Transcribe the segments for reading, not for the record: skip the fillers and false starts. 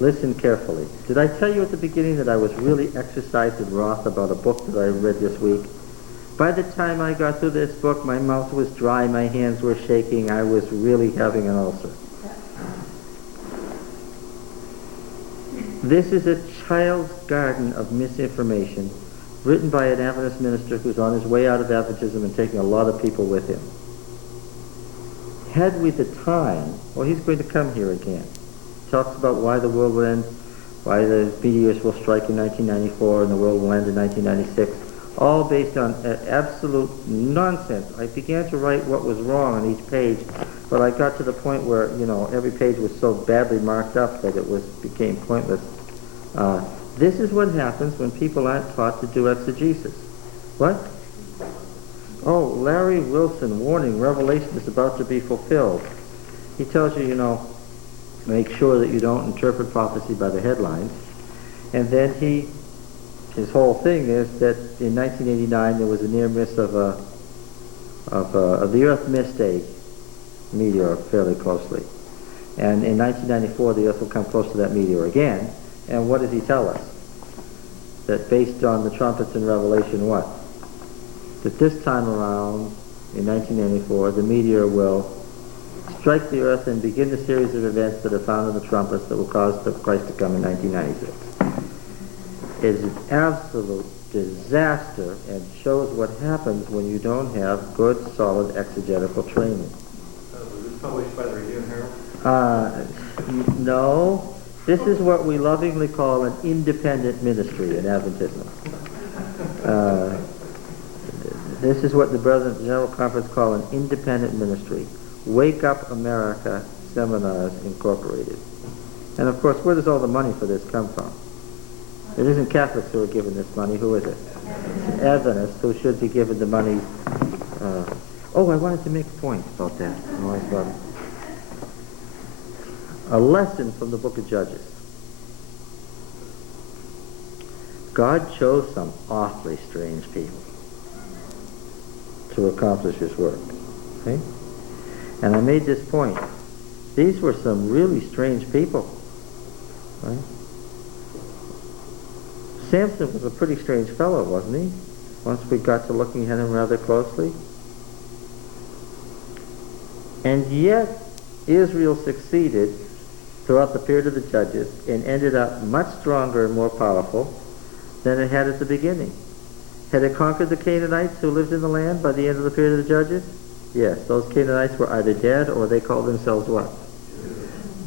Listen carefully. Did I tell you at the beginning that I was really exercised in wrath about a book that I read this week? By the time I got through this book, my mouth was dry, my hands were shaking, I was really having an ulcer. This is a child's garden of misinformation, written by an Adventist minister who's on his way out of Adventism and taking a lot of people with him. Had we the time, well, he's going to come here again. Talks about why the world will end, why the meteors will strike in 1994 and the world will end in 1996, all based on absolute nonsense. I began to write what was wrong on each page, but I got to the point where, every page was so badly marked up that it became pointless. This is what happens when people aren't taught to do exegesis. What? Oh, Larry Wilson, warning, Revelation is about to be fulfilled. He tells you, make sure that you don't interpret prophecy by the headlines. And then his whole thing is that in 1989 there was a near miss of the Earth missed a meteor fairly closely. And in 1994 the Earth will come close to that meteor again. And what does he tell us? That based on the trumpets in Revelation, what? That this time around, in 1994, the meteor will strike the Earth and begin the series of events that are found in the trumpets that will cause the Christ to come in 1996. It is an absolute disaster and shows what happens when you don't have good, solid exegetical training. Was this published by the Review and Herald? No. This is what we lovingly call an independent ministry in Adventism. This is what the Brethren at the General Conference call an independent ministry. Wake Up America Seminars Incorporated. And of course, where does all the money for this come from? It isn't Catholics who are giving this money. Who is it? It's Adventists who should be given the money. I wanted to make a point about that. A lesson from the book of Judges. God chose some awfully strange people to accomplish his work. Okay? And I made this point. These were some really strange people. Right? Samson was a pretty strange fellow, wasn't he? Once we got to looking at him rather closely. And yet, Israel succeeded throughout the period of the Judges and ended up much stronger and more powerful than it had at the beginning. Had it conquered the Canaanites who lived in the land by the end of the period of the Judges? Yes, those Canaanites were either dead or they called themselves what?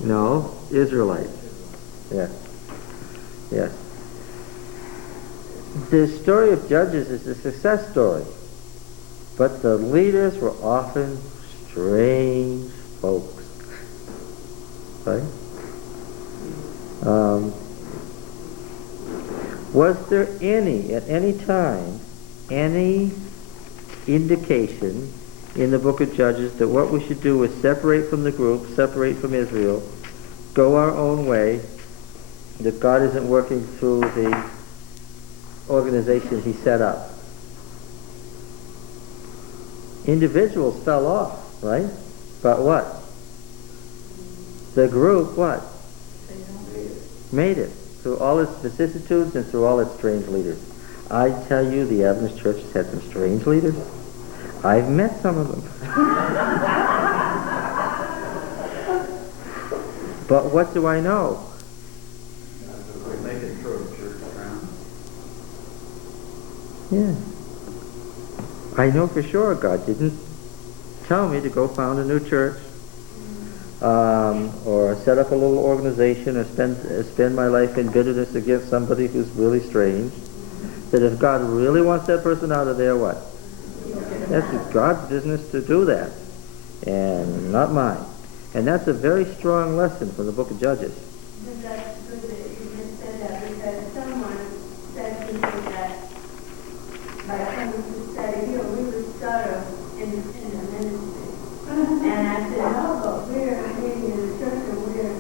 No, Israelites. Yes. Yes. The story of Judges is a success story, but the leaders were often strange folks. Right? Was there at any time, any indication in the book of Judges that what we should do is separate from the group, separate from Israel, go our own way, that God isn't working through the organization he set up? Individuals fell off, right? But what? The group, what? Made it. Through all its vicissitudes and through all its strange leaders. I tell you, the Adventist Church has had some strange leaders. I've met some of them. But what do I know? We make it true, church ground. Yeah. I know for sure God didn't tell me to go found a new church, or set up a little organization, or spend my life in bitterness against somebody who's really strange. That if God really wants that person out of there, what? That's God's business to do that, and not mine. And that's a very strong lesson from the book of Judges. That's good that you just said that, because someone said to me that by coming to study here, we would start in the ministry. And I said, no, but we're meeting in the church, and we're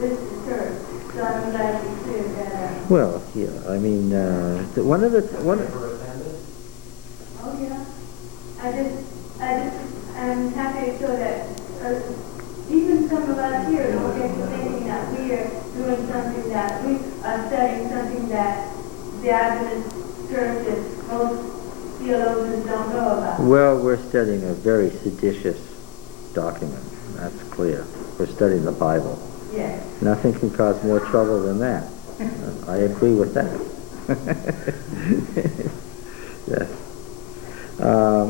with the church. So I'm glad you cleared that up. Well, yeah, I mean, one of the... Oh, yeah. I'm happy so that even some of us here don't get to thinking that we are Adventist church that most theologians don't know about. Well, we're studying a very seditious document. That's clear. We're studying the Bible. Yes. Nothing can cause more trouble than that. I agree with that. Yes.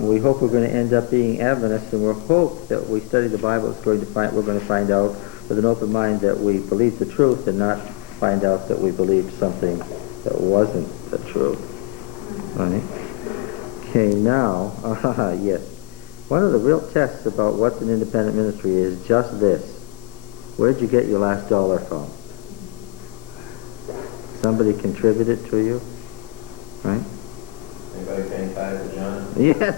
We hope we're going to end up being Adventists, and we hope that we study the Bible. We're going to find out with an open mind that we believe the truth, and not find out that we believed something that wasn't the truth. Right? Okay, now, yes. One of the real tests about what's an independent ministry is just this. Where'd you get your last dollar from? Somebody contributed to you? Right? Anybody paying tithes to John? Yes.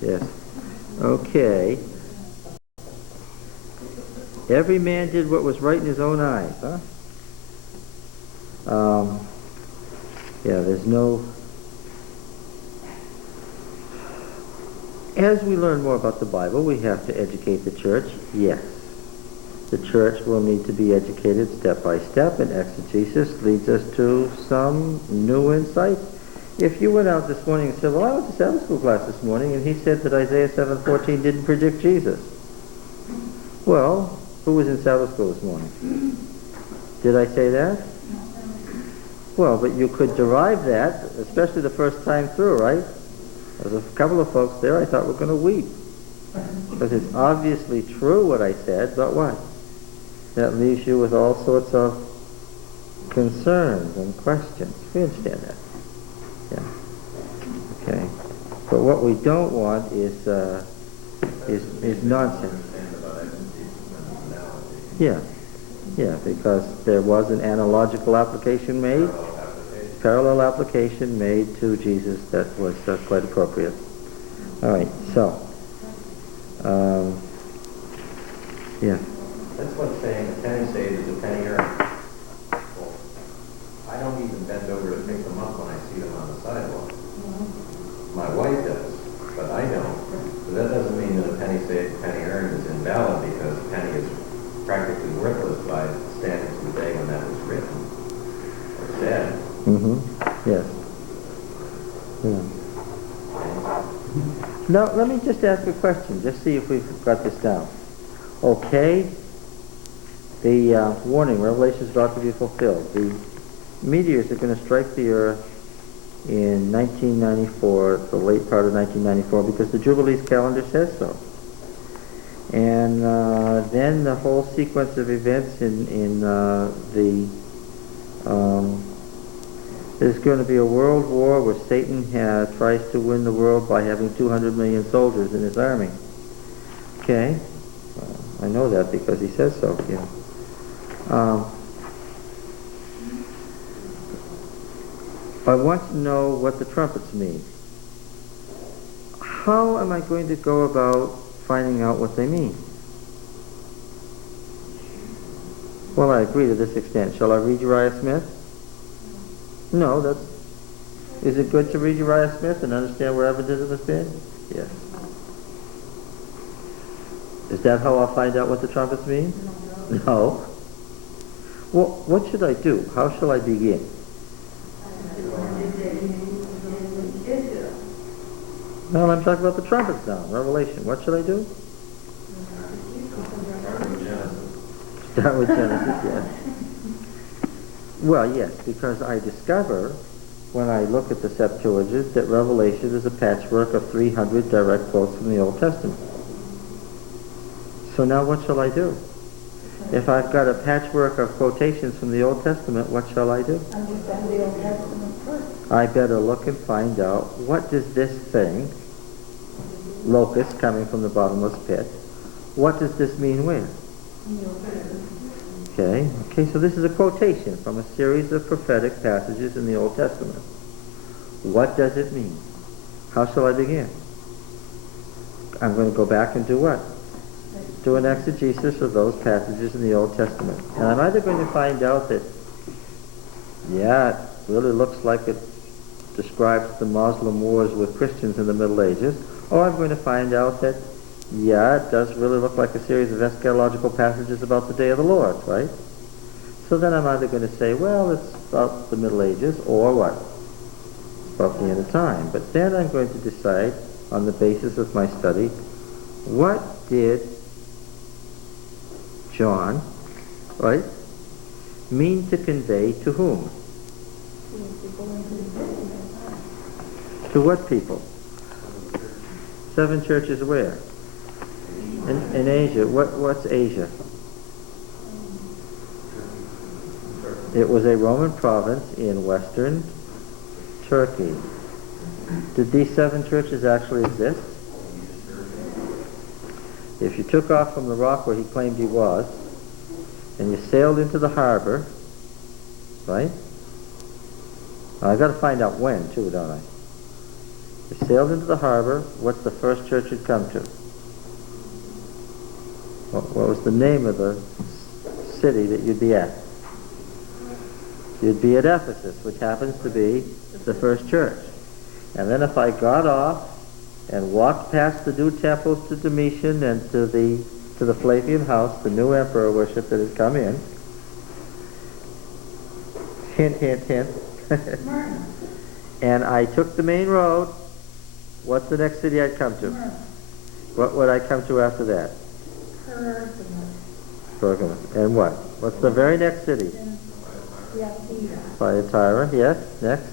Yes. Okay. Every man did what was right in his own eyes, huh? Yeah, there's no... As we learn more about the Bible, we have to educate the church. Yes. The church will need to be educated step by step, and exegesis leads us to some new insights. If you went out this morning and said, well, I went to Sabbath school class this morning, and he said that Isaiah 7:14 didn't predict Jesus. Well, who was in Sabbath school this morning? Did I say that? Well, but you could derive that, especially the first time through, right? There's a couple of folks there I thought were going to weep. Because it's obviously true what I said, but what? That leaves you with all sorts of concerns and questions. We understand that. Yeah. Okay. But what we don't want is nonsense. Yeah. Yeah, because there was an analogical application made, parallel application made to Jesus that was quite appropriate. All right, so, yeah. That's like saying a penny saved is a penny earned. Well, I don't even bend over to pick them up when I see them on the sidewalk. My wife does, but I don't. So that doesn't mean that a penny saved, penny earned is invalid, because a penny is practically worthless by standards of the day when that was written or said. Mm-hmm. Yes. Yeah. Now, let me just ask a question, just see if we've got this down. Okay, the warning, Revelation is about to be fulfilled. The meteors are going to strike the earth in 1994, the late part of 1994, because the Jubilees calendar says so. And then the whole sequence of events there's going to be a world war where Satan tries to win the world by having 200 million soldiers in his army. Okay? I know that because he says so. Yeah. I want to know what the trumpets mean. How am I going to go about finding out what they mean? Well, I agree to this extent. Shall I read Uriah Smith? No, is it good to read Uriah Smith and understand where evidence has been? Yes. Is that how I'll find out what the trumpets mean? No. Well, what should I do? How shall I begin? Well, I'm talking about the trumpets now, Revelation. What should I do? Start with Genesis, yes. Well, yes, because I discover, when I look at the Septuagint, that Revelation is a patchwork of 300 direct quotes from the Old Testament. So now what shall I do? If I've got a patchwork of quotations from the Old Testament, what shall I do? Understand the Old Testament first. I better look and find out, what does this thing, locust coming from the bottomless pit, what does this mean where? Okay, so this is a quotation from a series of prophetic passages in the Old Testament. What does it mean? How shall I begin? I'm going to go back and do what? Do an exegesis of those passages in the Old Testament. And I'm either going to find out that, yeah, it really looks like it describes the Muslim wars with Christians in the Middle Ages, or I'm going to find out that Yeah, it does really look like a series of eschatological passages about the day of the Lord, right? So then I'm either going to say, well, it's about the Middle Ages, or what? It's about the end of time. But then I'm going to decide, on the basis of my study, what did John, right, mean to convey to whom? To what people? 7 churches where? In Asia. What's Asia? It was a Roman province in western Turkey. Did these 7 churches actually exist? If you took off from the rock where he claimed he was, and you sailed into the harbor, right? I've got to find out when, too, don't I? You sailed into the harbor, what's the first church you'd come to? What was the name of the city that you'd be at? You'd be at Ephesus, which happens to be the first church. And then if I got off and walked past the new temples to Domitian and to the Flavian house, the new emperor worship that had come in, hint, hint, hint, and I took the main road, what's the next city I'd come to? What would I come to after that? Pergamos. And what? What's the very next city? Thyatira, yes. Next?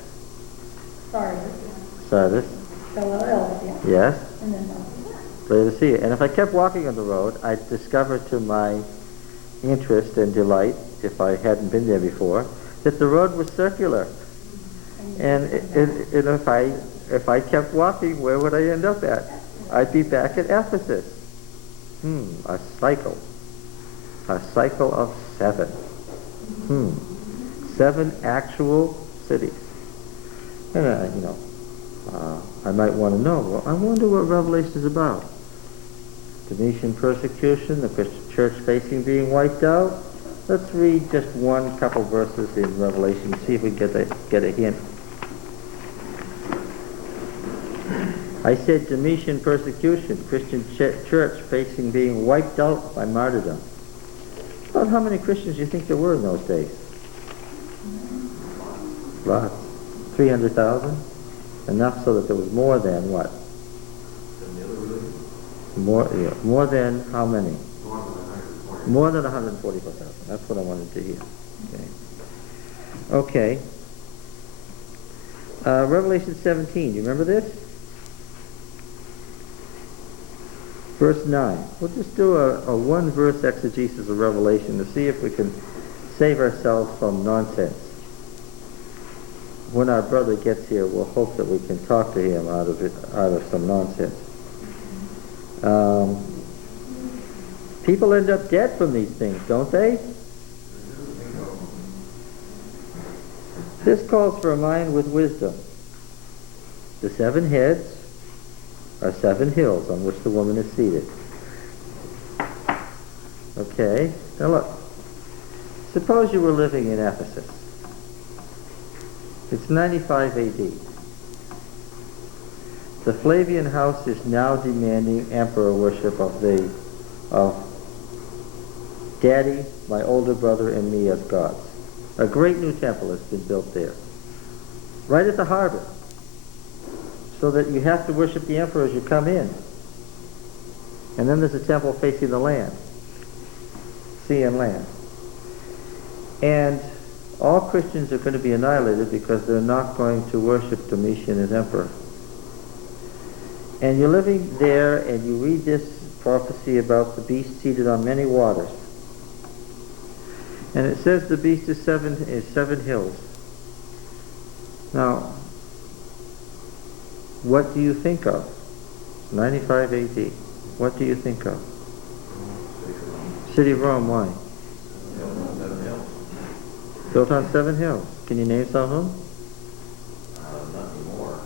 Sardis. Philadelphia. Yes. And then Laodicea. And if I kept walking on the road, I'd discover to my interest and delight, if I hadn't been there before, that the road was circular. And if I kept walking, where would I end up at? I'd be back at Ephesus. A cycle. A cycle of 7. 7 actual cities. And, I might want to know, well, I wonder what Revelation is about. Domitian persecution, the Christian church facing being wiped out. Let's read just one couple verses in Revelation, see if we get a hint. I said Domitian persecution, Christian church facing being wiped out by martyrdom. About how many Christians do you think there were in those days? Lots. 300,000? Enough so that there was more than what? More than how many? More than 144,000. That's what I wanted to hear. Okay. Revelation 17. Do you remember this? Verse 9. We'll just do a one-verse exegesis of Revelation to see if we can save ourselves from nonsense. When our brother gets here, we'll hope that we can talk to him out of some nonsense. People end up dead from these things, don't they? This calls for a mind with wisdom. The 7 heads are 7 hills on which the woman is seated. Okay, now look. Suppose you were living in Ephesus. It's 95 AD. The Flavian house is now demanding emperor worship of Daddy, my older brother, and me as gods. A great new temple has been built there, right at the harbor, so that you have to worship the emperor as you come in. And then there's a temple facing the land, sea and land. And all Christians are going to be annihilated because they're not going to worship Domitian as emperor. And you're living there and you read this prophecy about the beast seated on many waters. And it says the beast is 7 hills. Now, what do you think of? 95 AD. What do you think of? City of Rome, why? Built on 7 hills. Can you name some of them? Not anymore.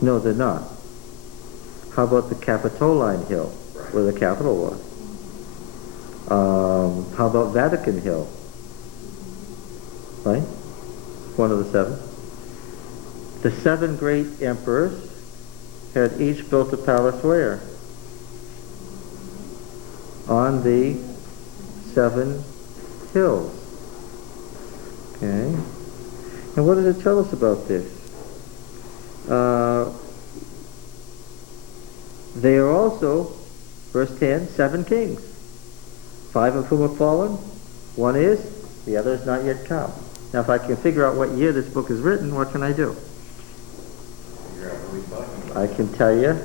No, they're not. How about the Capitoline Hill, where the Capitol was? How about Vatican Hill? Right? One of the 7. The 7 great emperors had each built a palace where? On the 7 hills. Okay? And what does it tell us about this? They are also, verse 10, 7 kings, 5 of whom have fallen. One is, the other is not yet come. Now, if I can figure out what year this book is written, what can I do? Figure out what he's talking about. I can tell you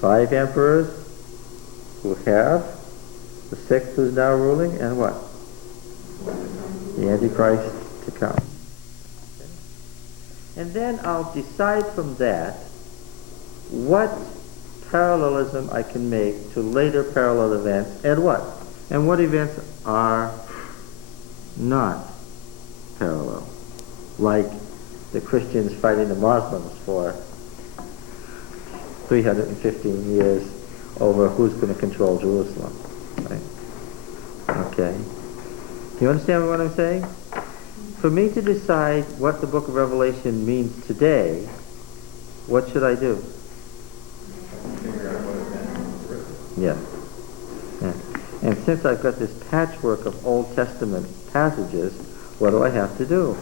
5 emperors who have, the 6th who's now ruling, and what? The Antichrist to come. And then I'll decide from that what parallelism I can make to later parallel events, and what events are not parallel, like the Christians fighting the Muslims for 315 years over who's going to control Jerusalem. Right? Okay. Do you understand what I'm saying? For me to decide what the book of Revelation means today, what should I do? Figure out what event was written. Yeah. And since I've got this patchwork of Old Testament passages, what do I have to do?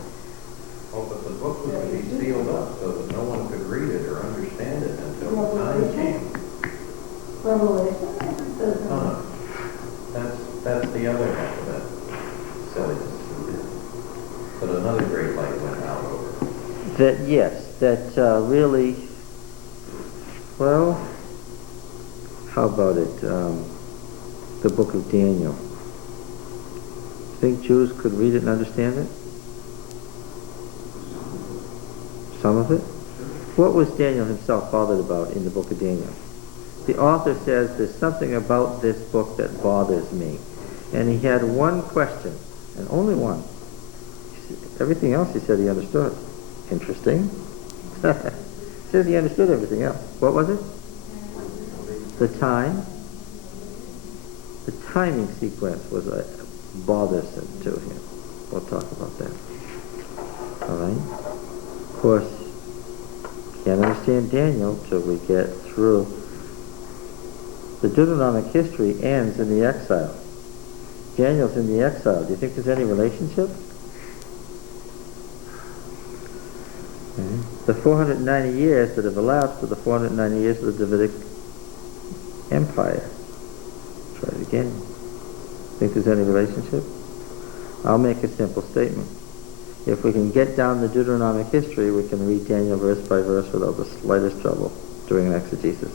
Oh, but the book was to be sealed up so that no one could read it or understand it until the time came. Revelation? No, that's the other half of that silliness. But another great light went out over it. That, yes, that really, well, how about it, the book of Daniel. Think Jews could read it and understand it? Some of it? What was Daniel himself bothered about in the book of Daniel? The author says there's something about this book that bothers me. And he had one question, and only one. Everything else he said he understood. Interesting. Says he understood everything else. What was it? The time. The timing sequence was bothersome to him. We'll talk about that. All right? Of course, can't understand Daniel till we get through. The Deuteronomic history ends in the exile. Daniel's in the exile. Do you think there's any relationship? Okay. The 490 years that have elapsed are the 490 years of the Davidic Empire. Try it again. Think there's any relationship? I'll make a simple statement. If we can get down the Deuteronomic history, we can read Daniel verse by verse without the slightest trouble during an exegesis.